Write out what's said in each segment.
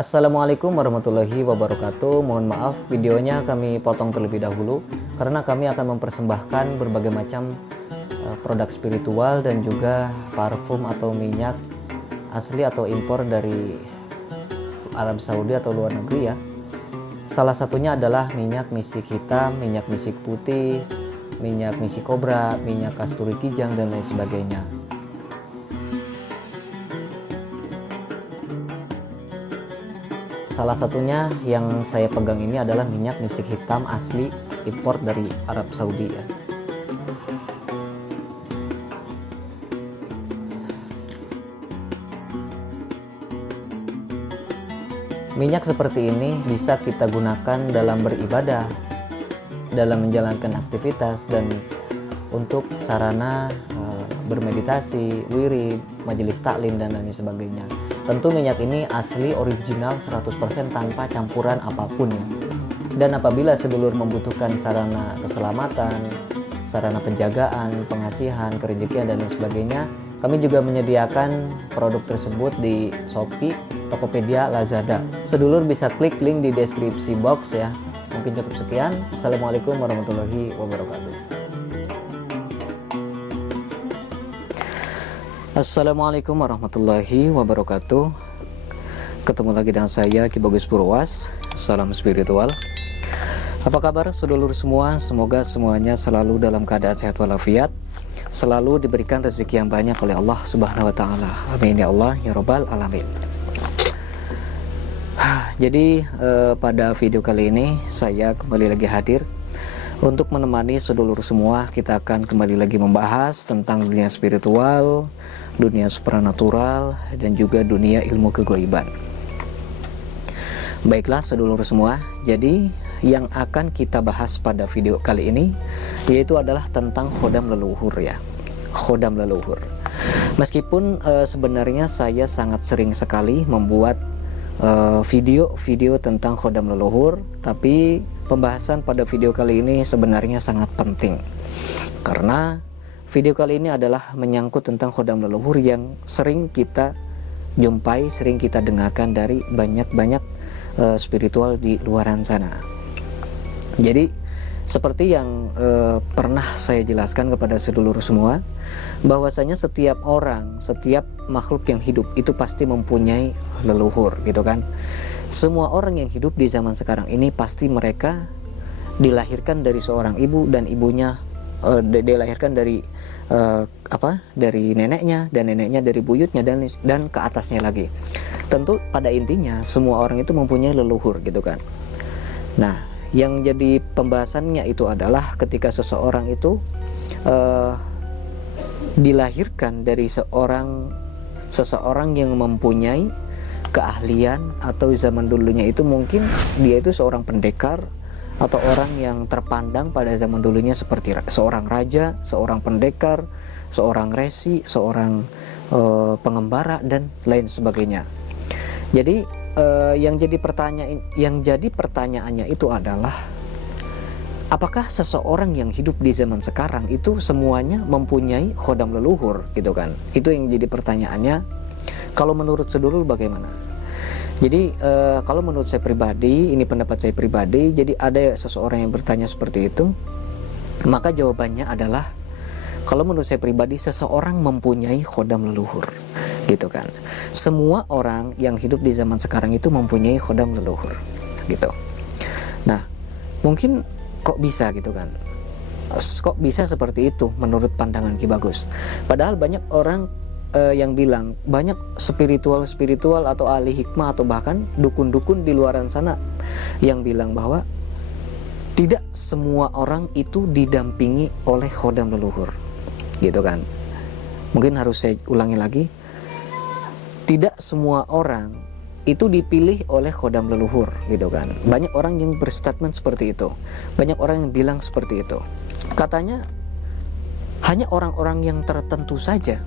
Assalamualaikum warahmatullahi wabarakatuh. Mohon maaf videonya kami potong terlebih dahulu karena kami akan mempersembahkan berbagai macam produk spiritual dan juga parfum atau minyak asli atau impor dari Arab Saudi atau luar negeri ya. Salah satunya adalah minyak misik hitam, minyak misik putih, minyak misik kobra, minyak kasturi kijang dan lain sebagainya. Salah satunya yang saya pegang ini adalah minyak misik hitam asli impor dari Arab Saudi ya. Minyak seperti ini bisa kita gunakan dalam beribadah, dalam menjalankan aktivitas, dan untuk sarana bermeditasi, wirid, majelis taklim dan lain sebagainya. Tentu minyak ini asli original 100% tanpa campuran apapun ya. Dan apabila sedulur membutuhkan sarana keselamatan, sarana penjagaan, pengasihan, kerejekian dan lain sebagainya, kami juga menyediakan produk tersebut di Shopee, Tokopedia, Lazada. Sedulur bisa klik link di deskripsi box ya. Mungkin cukup sekian. Assalamualaikum warahmatullahi wabarakatuh. Assalamualaikum warahmatullahi wabarakatuh. Ketemu lagi dengan saya Ki Bagus Purwas. Salam spiritual. Apa kabar sedulur semua? Semoga semuanya selalu dalam keadaan sehat walafiat, selalu diberikan rezeki yang banyak oleh Allah Subhanahu wa taala. Amin ya Allah ya rabbal alamin. Jadi pada video kali ini saya kembali lagi hadir untuk menemani sedulur semua. Kita akan kembali lagi membahas tentang dunia spiritual, dunia supranatural, dan juga dunia ilmu kegoiban. Baiklah sedulur semua, jadi yang akan kita bahas pada video kali ini yaitu adalah tentang khodam leluhur ya. Khodam leluhur. Meskipun sebenarnya saya sangat sering sekali membuat video-video tentang khodam leluhur, tapi pembahasan pada video kali ini sebenarnya sangat penting karena video kali ini adalah menyangkut tentang khodam leluhur yang sering kita jumpai, sering kita dengarkan dari banyak-banyak spiritual di luaran sana. Jadi seperti yang pernah saya jelaskan kepada sedulur semua, bahwasanya setiap orang, setiap makhluk yang hidup itu pasti mempunyai leluhur gitu kan. Semua orang yang hidup di zaman sekarang ini pasti mereka dilahirkan dari seorang ibu dan ibunya dilahirkan dari dari neneknya, dan neneknya dari buyutnya, dan ke atasnya lagi. Tentu pada intinya semua orang itu mempunyai leluhur gitu kan. Nah, yang jadi pembahasannya itu adalah ketika seseorang itu dilahirkan dari seseorang yang mempunyai keahlian, atau zaman dulunya itu mungkin dia itu seorang pendekar atau orang yang terpandang pada zaman dulunya seperti seorang raja, seorang pendekar, seorang resi, seorang pengembara dan lain sebagainya. Jadi yang jadi pertanyaannya itu adalah, apakah seseorang yang hidup di zaman sekarang itu semuanya mempunyai khodam leluhur gitu kan? Itu yang jadi pertanyaannya. Kalau menurut sedulur bagaimana? Jadi kalau menurut saya pribadi, ini pendapat saya pribadi, jadi ada seseorang yang bertanya seperti itu, maka jawabannya adalah, kalau menurut saya pribadi, seseorang mempunyai khodam leluhur gitu kan. Semua orang yang hidup di zaman sekarang itu mempunyai khodam leluhur gitu. Nah, mungkin kok bisa gitu kan, kok bisa seperti itu menurut pandangan Ki Bagus. Padahal banyak orang yang bilang, banyak spiritual atau ahli hikmah atau bahkan dukun-dukun di luaran sana yang bilang bahwa tidak semua orang itu didampingi oleh khodam leluhur gitu kan. Mungkin harus saya ulangi lagi, tidak semua orang itu dipilih oleh khodam leluhur gitu kan. Banyak orang yang berstatement seperti itu, banyak orang yang bilang seperti itu. Katanya hanya orang-orang yang tertentu saja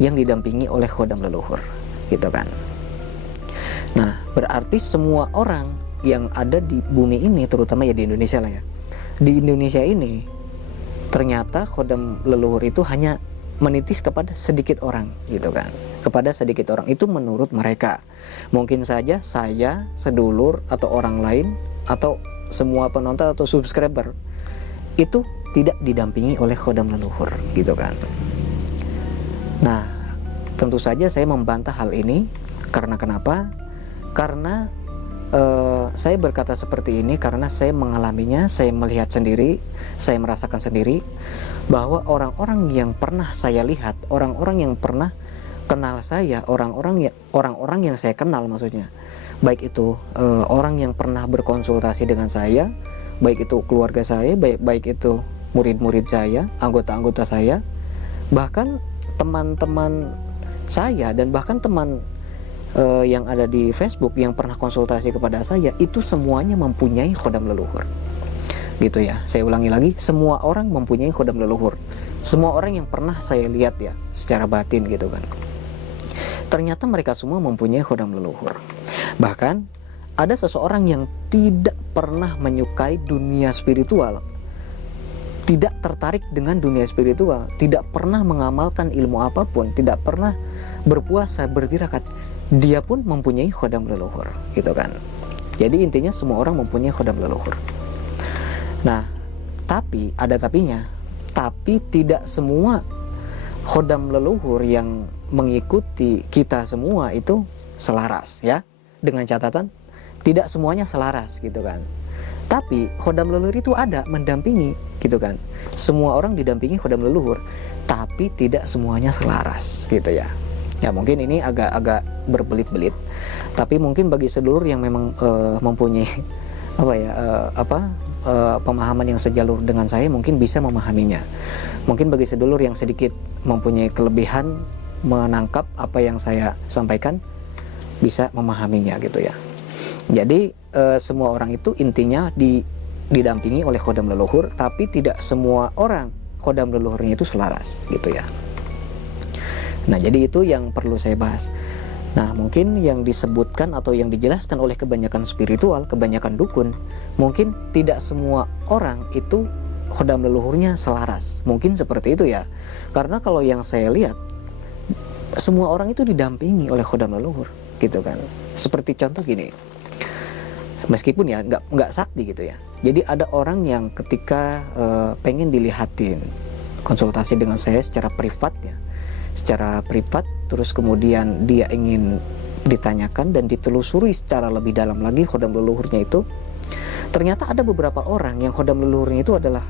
yang didampingi oleh khodam leluhur gitu kan. Nah, berarti semua orang yang ada di bumi ini, terutama ya di Indonesia lah ya, di Indonesia ini ternyata khodam leluhur itu hanya menitis kepada sedikit orang gitu kan, kepada sedikit orang itu menurut mereka. Mungkin saja saya, sedulur, atau orang lain, atau semua penonton atau subscriber itu tidak didampingi oleh khodam leluhur gitu kan. Nah, tentu saja saya membantah hal ini. Karena kenapa? Karena saya berkata seperti ini karena saya mengalaminya, saya melihat sendiri, saya merasakan sendiri bahwa orang-orang yang pernah saya lihat, orang-orang yang pernah kenal saya, orang-orang yang saya kenal maksudnya, baik itu orang yang pernah berkonsultasi dengan saya, baik itu keluarga saya, baik itu murid-murid saya, anggota-anggota saya, bahkan teman-teman saya, dan bahkan teman yang ada di Facebook yang pernah konsultasi kepada saya, itu semuanya mempunyai khodam leluhur gitu ya. Saya ulangi lagi, semua orang mempunyai khodam leluhur. Semua orang yang pernah saya lihat ya secara batin gitu kan, ternyata mereka semua mempunyai khodam leluhur. Bahkan ada seseorang yang tidak pernah menyukai dunia spiritual, tidak tertarik dengan dunia spiritual, tidak pernah mengamalkan ilmu apapun, tidak pernah berpuasa, bertirakat, dia pun mempunyai khodam leluhur gitu kan. Jadi intinya semua orang mempunyai khodam leluhur. Nah, tapi ada tapinya. Tapi tidak semua khodam leluhur yang mengikuti kita semua itu selaras ya. Dengan catatan tidak semuanya selaras gitu kan. Tapi khodam leluhur itu ada mendampingi gitu kan. Semua orang didampingi khodam leluhur, tapi tidak semuanya selaras gitu ya. Ya mungkin ini agak berbelit-belit, tapi mungkin bagi sedulur yang memang mempunyai pemahaman yang sejalur dengan saya mungkin bisa memahaminya. Mungkin bagi sedulur yang sedikit mempunyai kelebihan menangkap apa yang saya sampaikan bisa memahaminya gitu ya. Jadi semua orang itu intinya didampingi oleh khodam leluhur, tapi tidak semua orang khodam leluhurnya itu selaras gitu ya. Nah, jadi itu yang perlu saya bahas. Nah, mungkin yang disebutkan atau yang dijelaskan oleh kebanyakan spiritual, kebanyakan dukun, mungkin tidak semua orang itu khodam leluhurnya selaras. Mungkin seperti itu ya. Karena kalau yang saya lihat, semua orang itu didampingi oleh khodam leluhur, gitu kan. Seperti contoh gini, meskipun ya nggak sakti gitu ya. Jadi ada orang yang ketika pengen dilihatin, konsultasi dengan saya secara privat ya, terus kemudian dia ingin ditanyakan dan ditelusuri secara lebih dalam lagi khodam leluhurnya itu, ternyata ada beberapa orang yang khodam leluhurnya itu adalah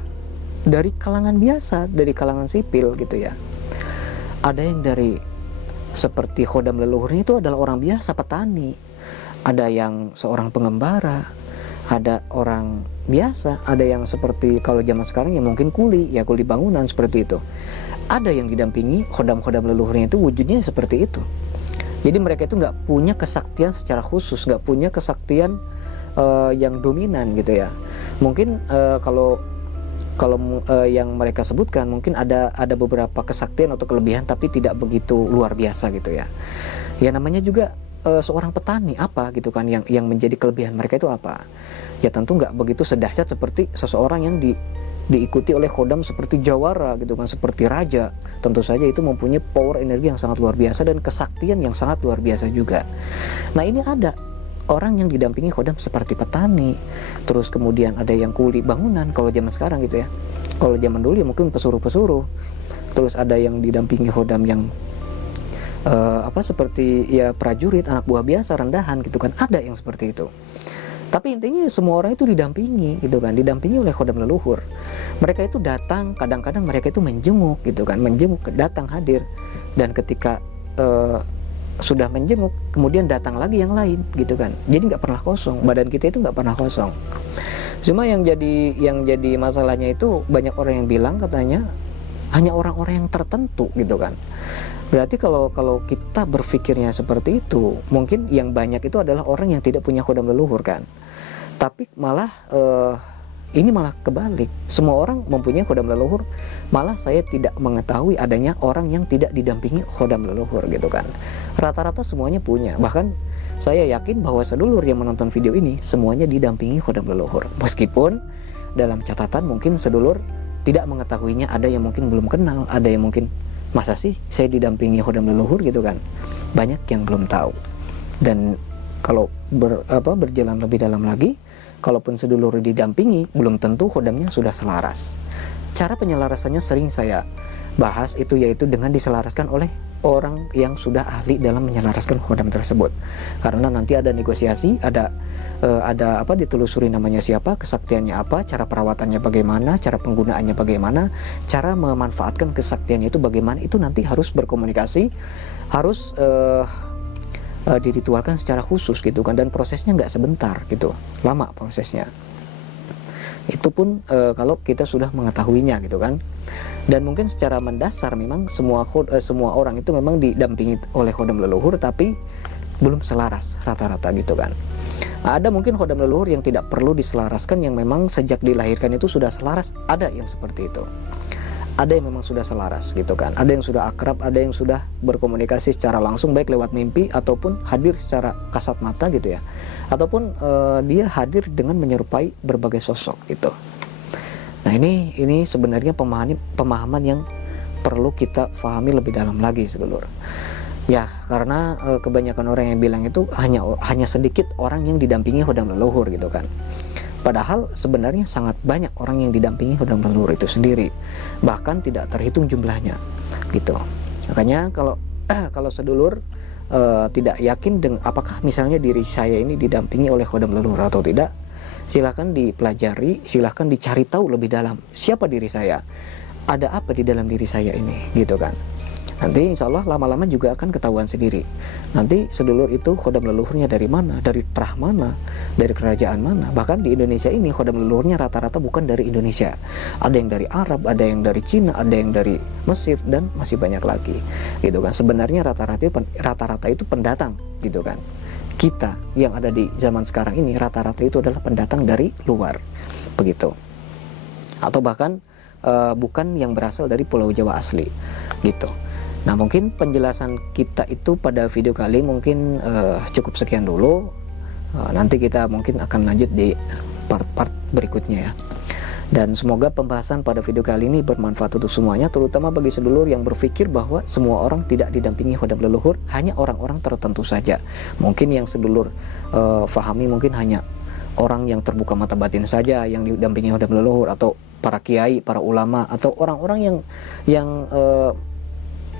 dari kalangan biasa, dari kalangan sipil gitu ya. Ada yang dari seperti khodam leluhurnya itu adalah orang biasa, petani, ada yang seorang pengembara, ada orang biasa, ada yang seperti kalau zaman sekarang ya mungkin kuli bangunan seperti itu. Ada yang didampingi khodam-khodam leluhurnya itu wujudnya seperti itu. Jadi mereka itu nggak punya kesaktian secara khusus, nggak punya kesaktian yang dominan gitu ya. Mungkin kalau yang mereka sebutkan mungkin ada beberapa kesaktian atau kelebihan, tapi tidak begitu luar biasa gitu ya. Ya namanya juga seorang petani apa gitu kan, yang menjadi kelebihan mereka itu apa? Ya tentu nggak begitu sedahsyat seperti seseorang yang diikuti oleh khodam seperti jawara gitu kan, seperti raja. Tentu saja itu mempunyai power energi yang sangat luar biasa dan kesaktian yang sangat luar biasa juga. Nah, ini ada orang yang didampingi khodam seperti petani, terus kemudian ada yang kuli bangunan kalau zaman sekarang gitu ya. Kalau zaman dulu ya mungkin pesuruh-pesuruh. Terus ada yang didampingi khodam yang seperti ya prajurit, anak buah biasa, rendahan gitu kan. Ada yang seperti itu. Tapi intinya semua orang itu didampingi gitu kan, didampingi oleh khodam leluhur. Mereka itu datang, kadang-kadang mereka itu menjenguk gitu kan, menjenguk, datang hadir. Dan ketika sudah menjenguk, kemudian datang lagi yang lain gitu kan. Jadi nggak pernah kosong, badan kita itu nggak pernah kosong. Cuma yang jadi masalahnya itu banyak orang yang bilang katanya hanya orang-orang yang tertentu gitu kan. Berarti kalau kita berpikirnya seperti itu, mungkin yang banyak itu adalah orang yang tidak punya khodam leluhur kan. Tapi malah ini malah kebalik. Semua orang mempunyai khodam leluhur, malah saya tidak mengetahui adanya orang yang tidak didampingi khodam leluhur gitu kan. Rata-rata semuanya punya. Bahkan saya yakin bahwa sedulur yang menonton video ini semuanya didampingi khodam leluhur. Meskipun dalam catatan mungkin sedulur tidak mengetahuinya, ada yang mungkin belum kenal, ada yang mungkin masa sih saya didampingi khodam leluhur gitu kan? Banyak yang belum tahu. Dan kalau berjalan lebih dalam lagi, kalaupun sedulur didampingi, belum tentu khodamnya sudah selaras. Cara penyelarasannya sering saya bahas itu, yaitu dengan diselaraskan oleh orang yang sudah ahli dalam menyelaraskan khodam tersebut. Karena nanti ada negosiasi, ada ditelusuri namanya siapa, kesaktiannya apa, cara perawatannya bagaimana, cara penggunaannya bagaimana, cara memanfaatkan kesaktiannya itu bagaimana, itu nanti harus berkomunikasi, harus diritualkan secara khusus gitu kan, dan prosesnya nggak sebentar gitu, lama prosesnya. Itu pun kalau kita sudah mengetahuinya gitu kan. Dan mungkin secara mendasar memang semua orang itu memang didampingi oleh khodam leluhur, tapi belum selaras rata-rata gitu kan. Ada mungkin khodam leluhur yang tidak perlu diselaraskan, yang memang sejak dilahirkan itu sudah selaras, ada yang seperti itu. Ada yang memang sudah selaras gitu kan, ada yang sudah akrab, ada yang sudah berkomunikasi secara langsung, baik lewat mimpi ataupun hadir secara kasat mata gitu ya, ataupun dia hadir dengan menyerupai berbagai sosok gitu. Nah ini sebenarnya pemahaman yang perlu kita pahami lebih dalam lagi sedulur. Ya karena kebanyakan orang yang bilang itu hanya sedikit orang yang didampingi khodam leluhur gitu kan. Padahal sebenarnya sangat banyak orang yang didampingi khodam leluhur itu sendiri, bahkan tidak terhitung jumlahnya gitu. Makanya kalau sedulur tidak yakin dengan apakah misalnya diri saya ini didampingi oleh khodam leluhur atau tidak, silahkan dipelajari, silahkan dicari tahu lebih dalam siapa diri saya, ada apa di dalam diri saya ini gitu kan. Nanti insya Allah lama-lama juga akan ketahuan sendiri. Nanti sedulur itu khodam leluhurnya dari mana, dari trah mana, dari kerajaan mana. Bahkan di Indonesia ini khodam leluhurnya rata-rata bukan dari Indonesia. Ada yang dari Arab, ada yang dari Cina, ada yang dari Mesir, dan masih banyak lagi gitu kan. Sebenarnya rata-rata itu pendatang gitu kan. Kita yang ada di zaman sekarang ini rata-rata itu adalah pendatang dari luar begitu, atau bahkan bukan yang berasal dari Pulau Jawa asli gitu. Nah mungkin penjelasan kita itu pada video kali mungkin cukup sekian dulu. Nanti kita mungkin akan lanjut di part-part berikutnya ya. Dan semoga pembahasan pada video kali ini bermanfaat untuk semuanya, terutama bagi sedulur yang berpikir bahwa semua orang tidak didampingi khodam leluhur, hanya orang-orang tertentu saja. Mungkin yang sedulur fahami mungkin hanya orang yang terbuka mata batin saja yang didampingi khodam leluhur, atau para kiai, para ulama, atau orang-orang yang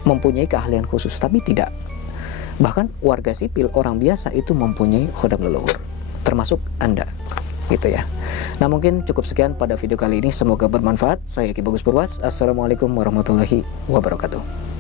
mempunyai keahlian khusus. Tapi tidak. Bahkan warga sipil, orang biasa itu mempunyai khodam leluhur, termasuk Anda gitu ya. Nah mungkin cukup sekian pada video kali ini, semoga bermanfaat. Saya Ki Bagus Purwas. Assalamualaikum warahmatullahi wabarakatuh.